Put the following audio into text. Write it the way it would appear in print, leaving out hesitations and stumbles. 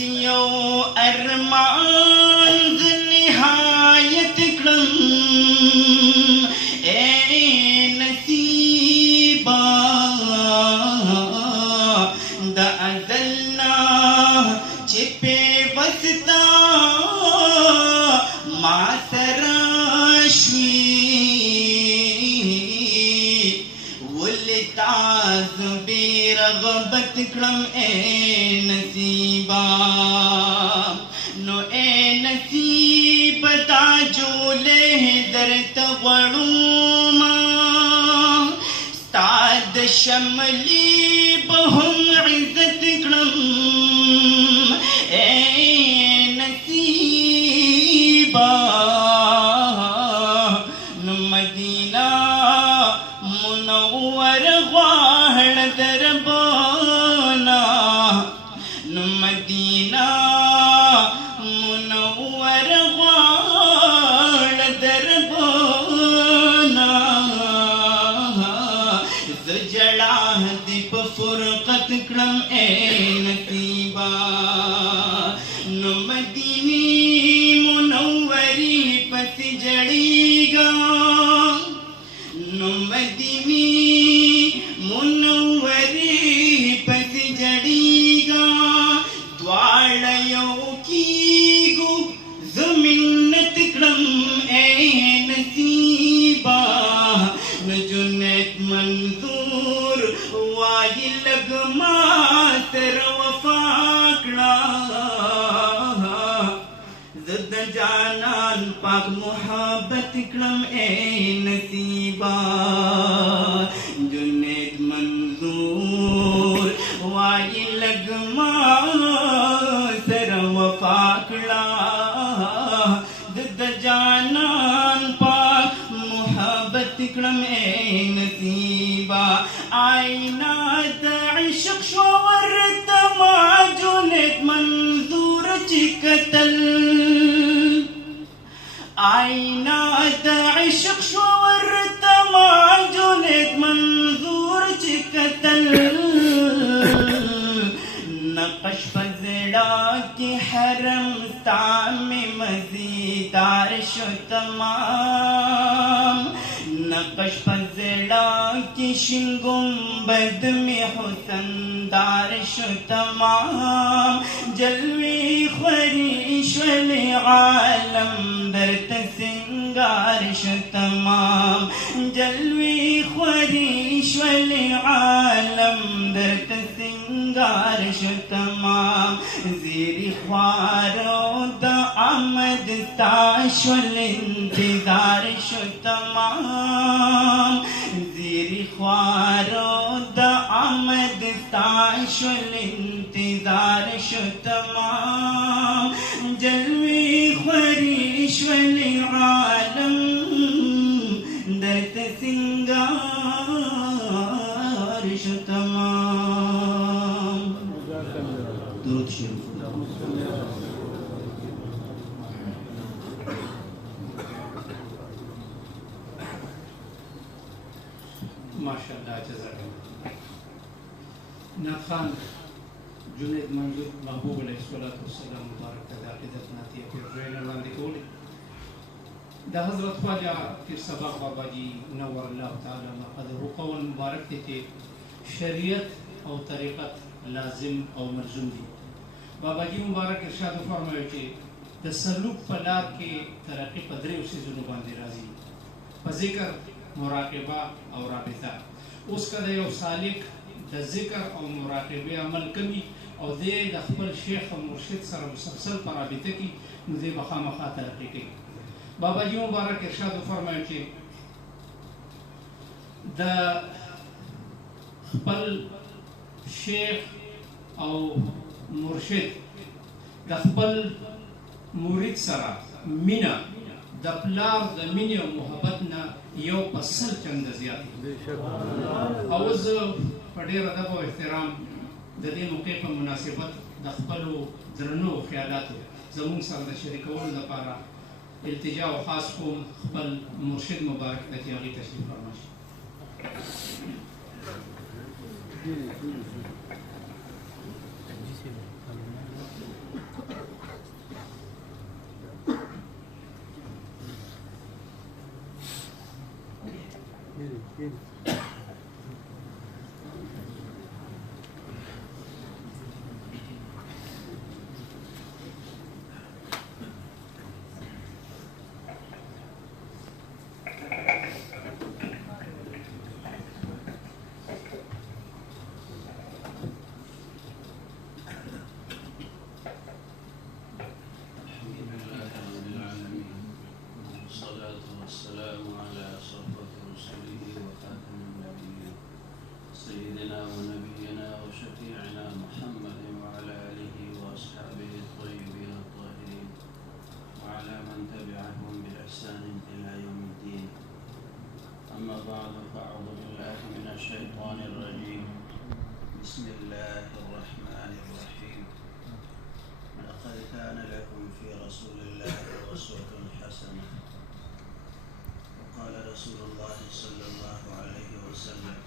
یو ارمان د نهایت کړم اے نصیبا د ازلنا چې پیوستا ما سره شوي ولې تاسو بې رغبت کړم اے نصیبا نو اے نصیب تا جولې درته غواړم ستا د شملې به هم عزت کړم اے نصیبا نو مدینه منور غواړ دربانا نو مدینه منور غواړ دربانا زه جړا دې په فرقت کړم اے نصیبا نو مدینی منورې پسې جړېږم نو مدینی منورې پسې جړېږم دواړه یو کېږو زه منت کړم اے نصیبا نو جنت منظور وایي لږ ما سره وفا کړه زه د جانان پاک محبت کړم اے نصیبا جنید منظور وایي لږ ما سره وفا کړه زه د جانان پاک محبت کړم اے نصیبا آئینه د عشق شو ورته ما جنید منظور چې کتل آئینه د عشق شو ورته ما جنید منظور چې کتل نقش په زړه کې حرم ستا مې مزیدار شو تمام نقش په زړه کې شین ګنبد مې حسندار شو تمام جلوې خورې شولې عالم درته سنگار شو تمام جلوې خورې شولې عالم درته سنگار شو تمام زیری خوارو د آمد ستا شول انتظار شو تمام زیری خوارو د آمد ستا شول انتظار شو تمام جلوی خوری شول عالم درت سنگار شو تمام درود شریف माशाअल्लाह जज़ाकल्लाह नाखान जुनेद मंजूर महबूब अलैहिस्सलाम मुबारक तदा इज्जत नाती के ट्रेनर वाले कोले दा हजरत ख्वाजा फिर सबक बाबा जी नवर अल्लाह ताला मक़दर कौल मुबारक थे शरीयत और तरीक़त लाजिम और मलज़ूम दी बाबा जी मुबारक इरशाद फरमाए कि तसल्लुक पलार के तरक्की पदरे उसे जुनूबान दे राजी फ़ज़िक्र मुराक़बा और राबिता उसका दे सालिक द ज़िक्र और मुराक़बे अमल कमी और दे दखल शेख और मुर्शिद सर मुसलसल पर राबिते की मुझे बखा मखा तरक्की की बाबा जी मुबारक इरशाद फरमाए कि द खपल शेख और मुर्शिद दखल मुरीद सरा मीना दपलार द मिनी और मोहब्बत ना यो पसल चंद ज़ियादी अवज़ पढ़े रदब और एहतराम ददे मौके पर मुनासिबत दखपलो दरनो ख्यालात ज़मून सर द शरीकौल द पारा इल्तिजा और ख़ास को खपल मुर्शिद मुबारक नतियागी तशरीफ फरमाश والسلام على صفوة رسله وخاتم النبيين سيدنا ونبينا وشفيعنا محمد وعلى آله وأصحابه الطيبين الطاهرين وعلى من تبعهم بإحسان إلى يوم الدين. أما بعد فأعوذ بالله من الشيطان الرجيم. بسم الله الرحمن الرحيم. لقد كان لكم في رسول الله أسوة حسنة. قال رسول الله صلى الله عليه وسلم: